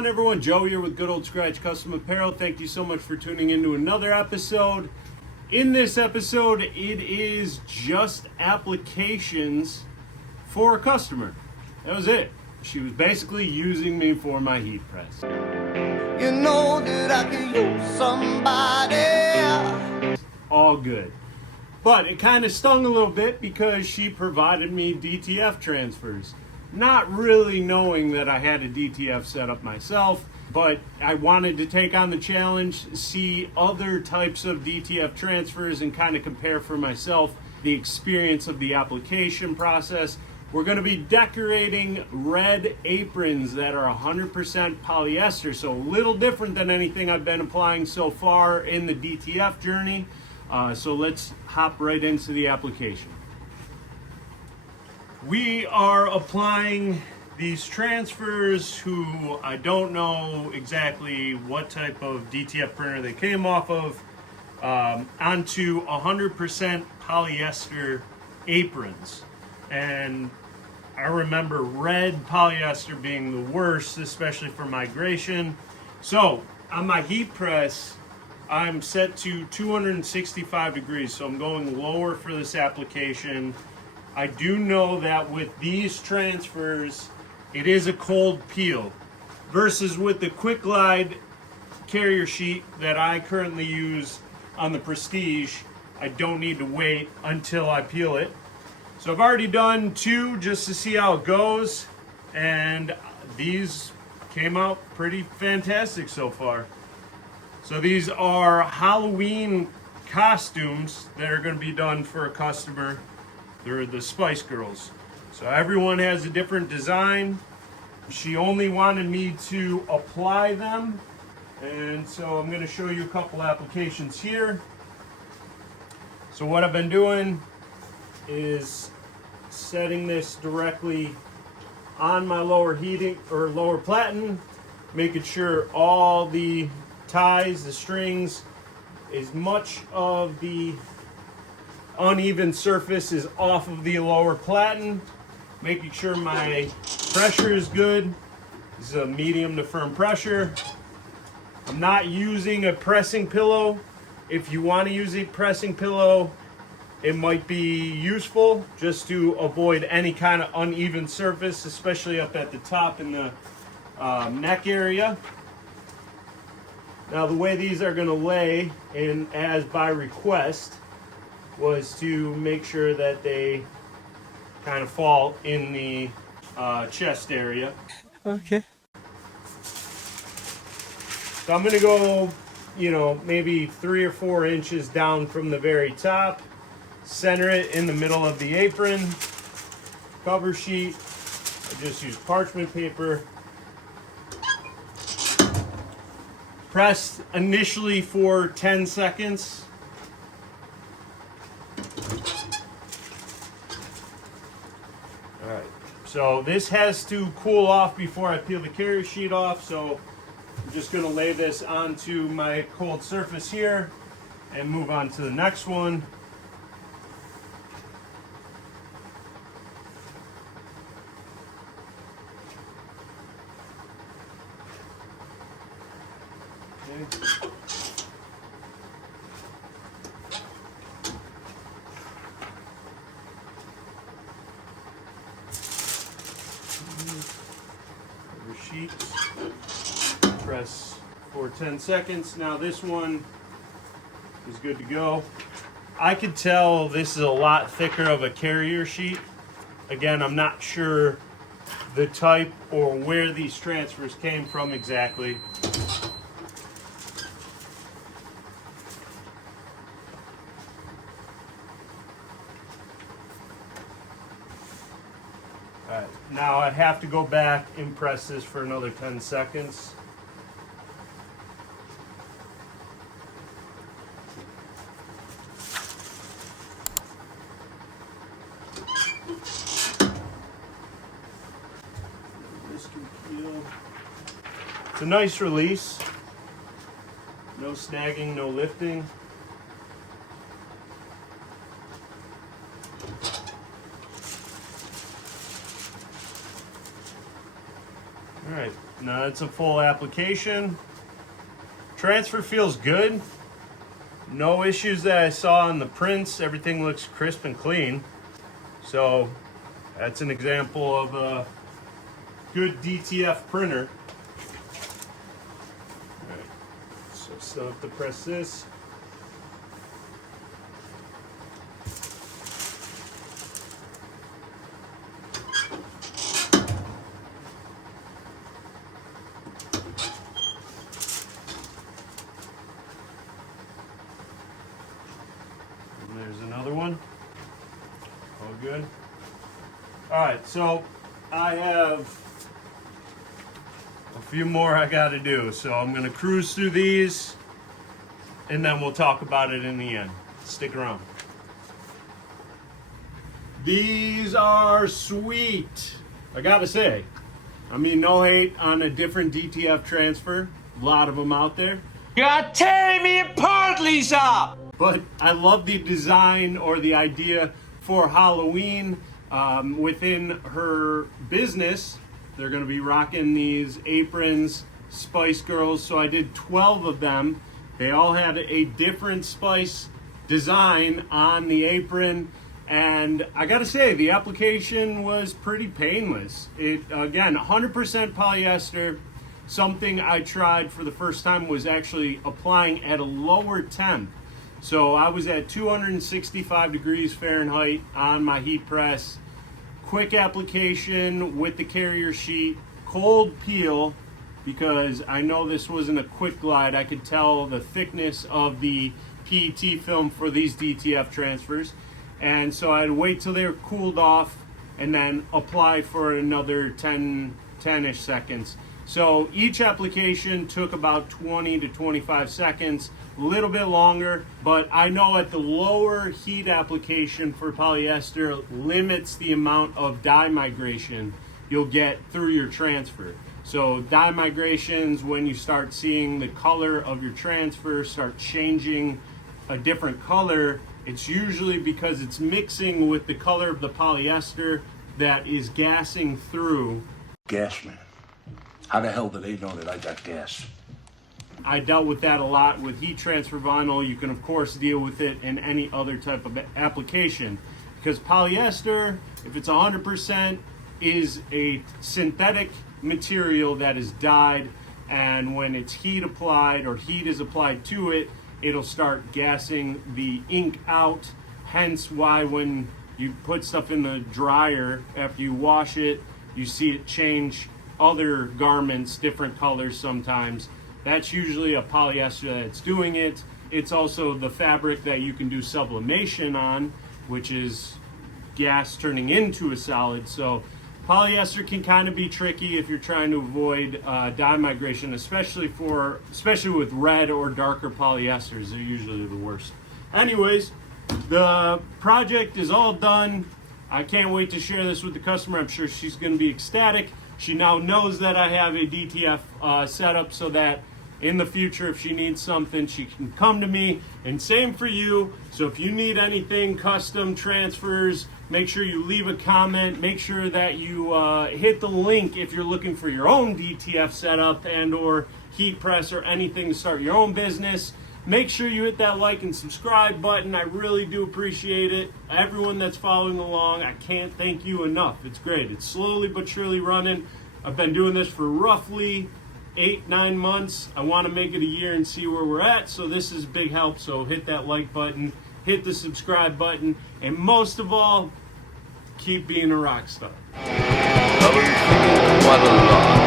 on, everyone? Joe here with Good Old Scratch Custom Apparel. Thank you so much for tuning in to another episode. In this episode, it is just applications for a customer. That was it. She was basically using me for my heat press. You know that I could use somebody. All good. But it kind of stung a little bit because she provided me DTF transfers. Not really knowing that I had a DTF set up myself, but I wanted to take on the challenge, see other types of DTF transfers and kind of compare for myself the experience of the application process. We're going to be decorating red aprons that are 100% polyester, so a little different than anything I've been applying so far in the DTF journey. So let's hop right into the application. We are applying these transfers who I don't know exactly what type of DTF printer they came off of, onto 100% polyester aprons. And I remember red polyester being the worst, especially for migration. So on my heat press, I'm set to 265 degrees, so I'm going lower for this application. I do know that with these transfers, it is a cold peel versus with the Quick Glide carrier sheet that I currently use on the Prestige. I don't need to wait until I peel it. So I've already done two just to see how it goes, and these came out pretty fantastic so far. So these are Halloween costumes that are going to be done for a customer. They're the Spice Girls. So everyone has a different design. She only wanted me to apply them. And so I'm going to show you a couple applications here. So what I've been doing is setting this directly on my lower heating or lower platen, making sure all the ties, the strings, as much of the uneven surface is off of the lower platen, making sure my pressure is good. This is a medium to firm pressure. I'm not using a pressing pillow. If you want to use a pressing pillow, it might be useful just to avoid any kind of uneven surface, especially up at the top in the neck area. Now the way these are going to lay, and as by request, was to make sure that they kind of fall in the chest area. Okay. So I'm going to go, maybe 3 or 4 inches down from the very top, center it in the middle of the apron, cover sheet. I just use parchment paper. Press initially for 10 seconds. Alright, so this has to cool off before I peel the carrier sheet off, so I'm just going to lay this onto my cold surface here and move on to the next one. Sheet, press for 10 seconds. Now this one is good to go. I could tell this is a lot thicker of a carrier sheet. Again, I'm not sure the type or where these transfers came from exactly. Alright, now I have to go back and press this for another 10 seconds. This can peel. It's a nice release. No snagging, no lifting. All right, Now it's a full application. Transfer feels good. No issues that I saw on the prints. Everything looks crisp and clean. So that's an example of a good DTF printer. All right. So still have to press this. There's another one. All good. All right, so I have a few more I got to do. So I'm going to cruise through these, and then we'll talk about it in the end. Stick around. These are sweet. I got to say, I mean, no hate on a different DTF transfer. A lot of them out there. You're tearing me apart, Lisa! But I love the design or the idea for Halloween. Within her business, they're going to be rocking these aprons, Spice Girls. So I did 12 of them. They all had a different Spice design on the apron. And I got to say, the application was pretty painless. It, again, 100% polyester. Something I tried for the first time was actually applying at a lower temp. So I was at 265 degrees Fahrenheit on my heat press. Quick application with the carrier sheet, cold peel, because I know this wasn't a quick glide. I could tell the thickness of the PET film for these DTF transfers. And so I'd wait till they were cooled off and then apply for another 10-ish seconds. So each application took about 20 to 25 seconds, a little bit longer, but I know at the lower heat application for polyester limits the amount of dye migration you'll get through your transfer. So dye migrations, when you start seeing the color of your transfer start changing a different color, it's usually because it's mixing with the color of the polyester that is gassing through. Gas, man. How the hell do they know that I got gas? I dealt with that a lot with heat transfer vinyl. You can, of course, deal with it in any other type of application. Because polyester, if it's 100%, is a synthetic material that is dyed. And when it's heat applied or heat is applied to it, it'll start gassing the ink out. Hence why when you put stuff in the dryer, after you wash it, you see it change other garments, different colors sometimes. That's usually a polyester that's doing it. It's also the fabric that you can do sublimation on, which is gas turning into a solid. So polyester can kind of be tricky if you're trying to avoid dye migration, especially with red or darker polyesters. They're usually the worst. Anyways, the project is all done. I can't wait to share this with the customer. I'm sure she's going to be ecstatic. She now knows that I have a DTF setup so that in the future, if she needs something, she can come to me. And same for you. So if you need anything, custom transfers, make sure you leave a comment. Make sure that you hit the link if you're looking for your own DTF setup and or heat press or anything to start your own business. Make sure you hit that like and subscribe button. I really do appreciate it. Everyone that's following along, I can't thank you enough. It's great. It's slowly but surely running. I've been doing this for roughly 8-9 months. I want to make it a year and see where we're at. So this is big help. So hit that like button, hit the subscribe button, and most of all, keep being a rock star. What a lot.